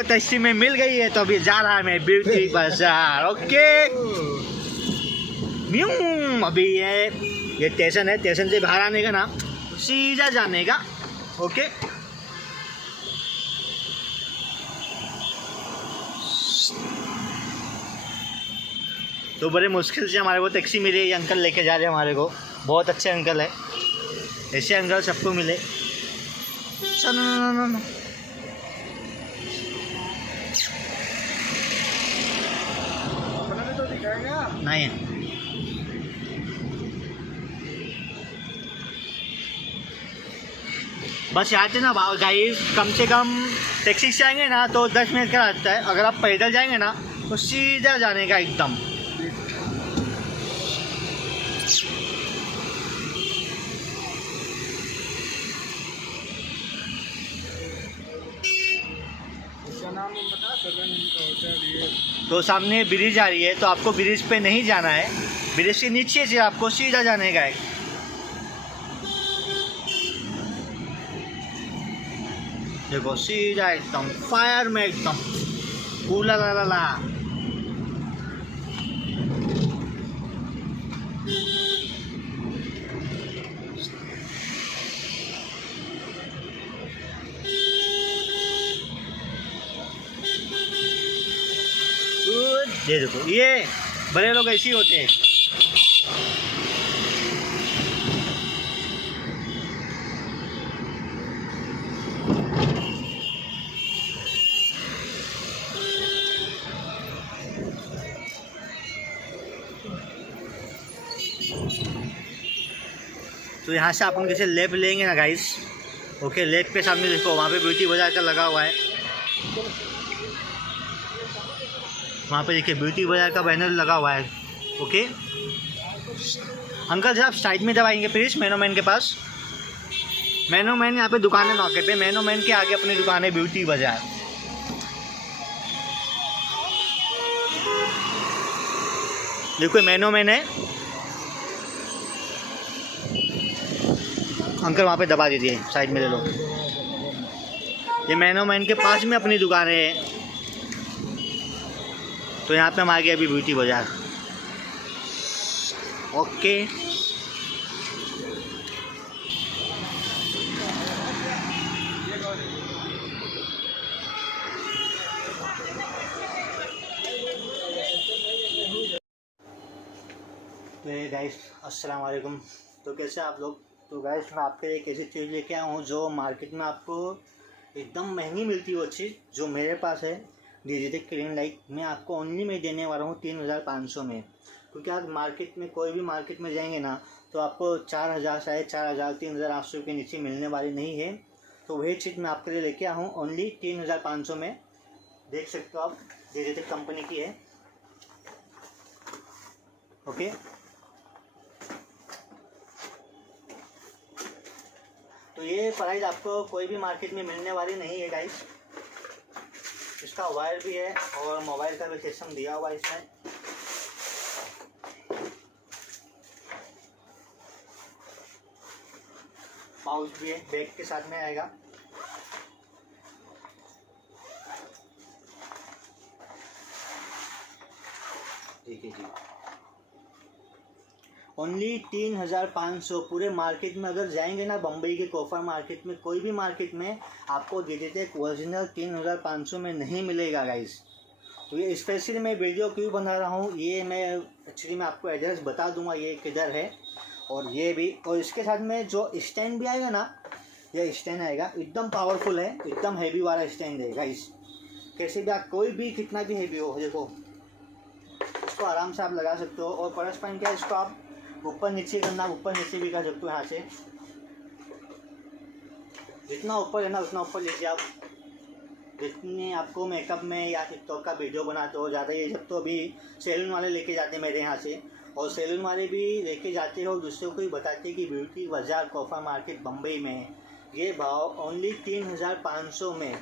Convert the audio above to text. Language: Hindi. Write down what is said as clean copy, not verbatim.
को टैक्सी में मिल गई है तो अभी जा रहा है मैं ब्यूटी बाजार। ओके अभी ये स्टेशन है, स्टेशन से बाहर आने का ना सीधा जाने का। ओके तो बड़े मुश्किल से हमारे को टैक्सी मिली। ये अंकल लेके जा रहे हैं हमारे को, बहुत अच्छे अंकल है, ऐसे अंकल सबको मिले। नो नहीं बस यहाँ से ना गाइस कम से कम टैक्सी से आएंगे ना तो 10 मिनट का रास्ता है। अगर आप पैदल जाएंगे ना तो सीधा जाने का एकदम। तो सामने ब्रिज आ रही है तो आपको ब्रिज पे नहीं जाना है, ब्रिज के नीचे से आपको सीधा जाने का है। देखो सीधा एकदम फायर में एकदम उला ला ला ला। ये देखो ये बड़े लोग ऐसे ही होते हैं। तो यहाँ से अपन कैसे लेफ्ट लेंगे ना गाइस। ओके लेफ्ट पे सामने देखो वहाँ पे ब्यूटी बाजार का लगा हुआ है। वहाँ पे देखिए ब्यूटी बाजार का बैनर लगा हुआ है। ओके अंकल जी आप साइड में दबाएंगे प्लीज़ मैनोमैन के पास। मैनोमैन यहाँ पे दुकान है मौके पे, मैनोमैन के आगे अपनी दुकान है ब्यूटी बाजार। देखो मैनोमैन है अंकल, वहाँ पे दबा दीजिए, साइड में ले लो। ये मैनोमैन के पास में अपनी दुकान है। तो यहाँ पे हम आ गए अभी ब्यूटी बाजार। ओके तो ये गाइस अस्सलाम वालेकुम। तो कैसे आप लोग। तो गाइस मैं आपके लिए एक ऐसी चीज़ लेके आया हूँ जो मार्केट में आपको एकदम महंगी मिलती है। वो चीज़ जो मेरे पास है डिजिटल क्लीन लाइट, मैं आपको ओनली में देने वाला हूँ 3500 में। क्योंकि आप मार्केट में कोई भी मार्केट में जाएंगे ना तो आपको 4000 4500 3800 के नीचे मिलने वाली नहीं है। तो वही चीज़ मैं आपके लिए लेके आया हूँ ओनली 3500 में। देख सकते हो आप डिजिटल कंपनी की है। ओके तो ये प्राइस आपको कोई भी मार्केट में मिलने वाली नहीं है गाइस। इसका वायर भी है और मोबाइल का भी सिस्टम दिया हुआ है इसमें। पाउच भी है, बैग के साथ में आएगा। ठीक है जी ओनली 3500। पूरे मार्केट में अगर जाएंगे ना बम्बई के कोफर मार्केट में, कोई भी मार्केट में आपको डिजिटेक ओरिजिनल 3500 में नहीं मिलेगा गाइस। तो ये स्पेशली मैं वीडियो क्यों बना रहा हूँ, ये मैं एक्चुअली मैं आपको एड्रेस बता दूंगा ये किधर है। और ये भी, और इसके साथ में जो स्टैंड भी आएगा ना, ये स्टैंड आएगा एकदम पावरफुल है, एकदम हैवी वाला स्टैंड है गाइस। कैसे भी आप कोई भी कितना भी हैवी हो, देखो इसको आराम से आप लगा सकते हो। और प्लस पॉइंट क्या है, इसको आप ऊपर नीचे करना, ऊपर नीचे भी कर सकते हो। यहाँ से जितना ऊपर है ना उतना ऊपर लीजिए आप। जितने आपको मेकअप में या टिकटॉक का वीडियो बनाते हो ज़्यादा, ये सब तो अभी सैलून वाले लेके जाते हैं मेरे यहाँ से, और सैलून वाले भी लेके जाते हो, दूसरों को ही बताते हैं कि ब्यूटी बाजार कोफा मार्केट बम्बई में ये भाव ओनली 3500 में।